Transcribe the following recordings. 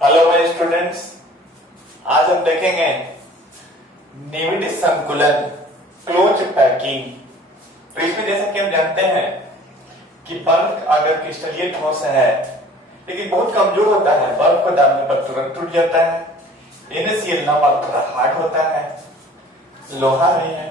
Hello my students, आज हम देखेंगे निविड संकुलन क्लोज पैकिंग। तो इसमें जैसा कि हम जानते हैं कि बर्फ अगर क्रिस्टलीय ठोस है लेकिन बहुत कमजोर होता है, बर्फ को दाबने पर तुरंत टूट जाता है। NaCl नमक थोड़ा हार्ड होता है, लोहा नहीं है।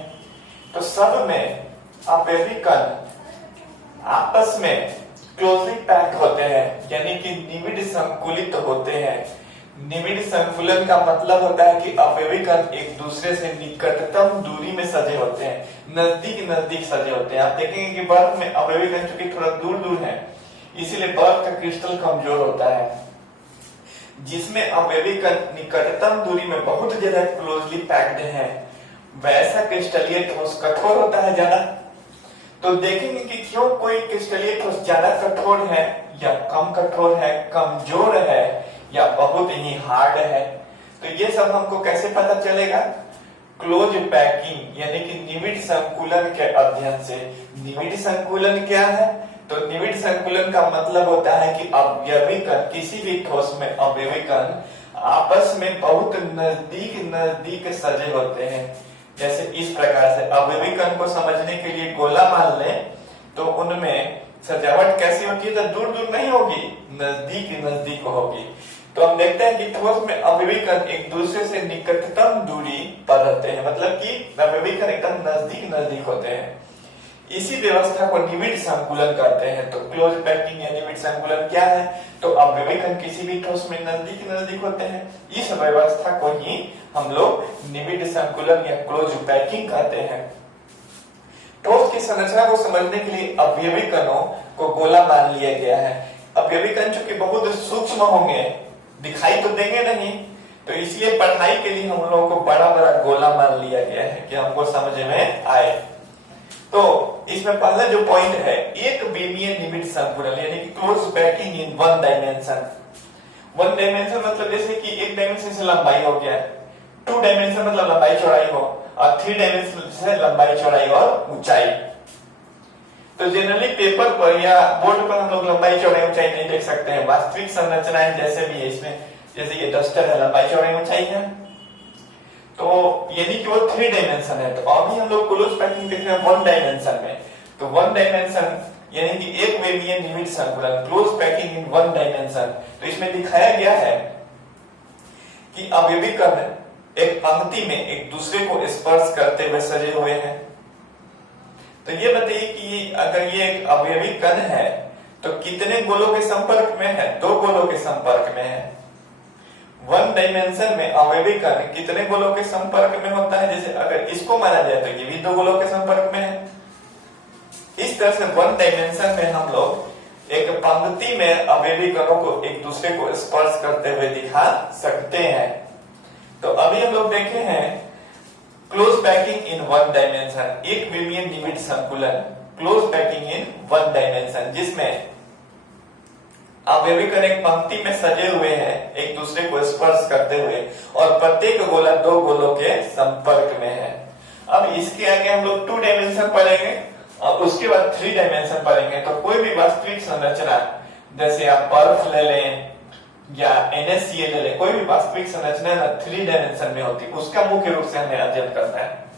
तो सब में अपव्ययी कण आपस में क्लोजली पैक्ड होते हैं, यानी कि निविड संकुलित होते हैं। निविड संकुलन का मतलब होता है कि अपव्ययी कण एक दूसरे से निकटतम दूरी में सजे होते हैं, नजदीक नजदीक सजे होते हैं। आप देखेंगे कि बर्फ में अपव्ययी कण चूंकि थोड़ा दूर दूर है, इसीलिए बर्फ का क्रिस्टल कमजोर होता है। जिसमें अपव्ययी कण निकटतम दूरी में बहुत ज्यादा क्लोजली पैक्ड है, वैसा क्रिस्टलीय ठोस कठोर होता है ज्यादा। तो देखेंगे कि क्यों कोई क्रिस्टलीय ठोस ज्यादा कठोर है या कम कठोर है, कमजोर है या बहुत ही हार्ड है। तो ये सब हमको कैसे पता चलेगा? क्लोज पैकिंग यानी कि निविड संकुलन के अध्ययन से। निविड संकुलन क्या है? तो निविड संकुलन का मतलब होता है कि अवयवी कण, किसी भी ठोस में अवयवी कण आपस में बहुत नजदीक नजदीक सजे होते हैं। जैसे इस प्रकार से अवयवी कण को समझने के लिए गोला मान लें तो उनमें सजावट कैसी होती है? तो दूर दूर नहीं होगी, नजदीक नजदीक होगी। तो हम देखते हैं कि ठोस में अवयवी कण एक दूसरे से निकटतम दूरी पर रहते हैं, मतलब कि अवयवी कण एकदम नजदीक नजदीक होते हैं। इसी व्यवस्था को निविड संकुलन कहते हैं। तो क्लोज पैकिंग या निविड संकुलन क्या है? तो अवयवी कण किसी भी ठोस में नजदीक नजदीक होते हैं। इस व्यवस्था को ही हम लोग निविड संकुलन या क्लोज पैकिंग कहते हैं। ठोस की संरचना को समझने के लिए अवयवी कणों को गोला मान लिया गया है। अवयवी कण चूंकि बहुत सूक्ष्म होंगे, दिखाई तो देंगे नहीं, तो इसलिए पढ़ाई के लिए हम लोगों को बड़ा बड़ा गोला मान लिया गया है कि हमको समझ में आए। तो इसमें पहला जो पॉइंट है, एक विमीय निविड संकुलन यानी कि close packing in one dimension. One dimension मतलब जैसे कि एक डायमेंशन से लंबाई हो गया, टू डायमेंशन मतलब लंबाई चौड़ाई हो, और थ्री डायमेंशन से लंबाई चौड़ाई और ऊंचाई। तो जनरली पेपर पर या बोर्ड पर हम लोग लंबाई चौड़ाई ऊंचाई नहीं देख सकते हैं। वास्तविक संरचनाएं जैसे भी है इसमें, जैसे ये डस्टर है, लंबाई चौड़ाई ऊंचाई है, तो यानी कि वो थ्री डायमेंशन है। तो अभी हम लोग क्लोज पैकिंग देख रहे हैं वन डायमेंशन में। तो वन डायमेंशन यानी कि एक विमीय निविड संकुलन, close packing in one dimension. तो इसमें दिखाया गया है कि अवयवी कण एक पंक्ति में एक दूसरे को स्पर्श करते हुए सजे हुए हैं। तो ये बताइए कि अगर ये एक अवयवी कण है तो कितने गोलों के संपर्क में है? दो गोलों के संपर्क में है। वन डायमेंशन में अवयवी कण कितने गोलों के संपर्क में होता है? जैसे अगर इसको माना जाए तो ये भी दो गोलों के संपर्क में है। इस तरह से वन डायमेंशन में हम लोग एक पंक्ति में अवयवी कणों को एक दूसरे को स्पर्श करते हुए दिखा सकते हैं। तो अभी हम लोग देखे हैं close packing in one dimension, एक विमीय निविड संकुलन, close packing in one dimension, जिसमें अवयवी कण एक पंक्ति में सजे हुए हैं एक दूसरे को स्पर्श करते हुए, और प्रत्येक गोला दो गोलों के संपर्क में है। अब इसके आगे हम लोग टू डायमेंशन पढ़ेंगे और उसके बाद थ्री डायमेंशन पढ़ेंगे। तो कोई भी वास्तविक संरचना, जैसे आप बर्फ ले लें या NaCl ले लें, कोई भी वास्तविक संरचना थ्री डायमेंशन में होती है, उसका मुख्य रूप से हमें अध्ययन करना है।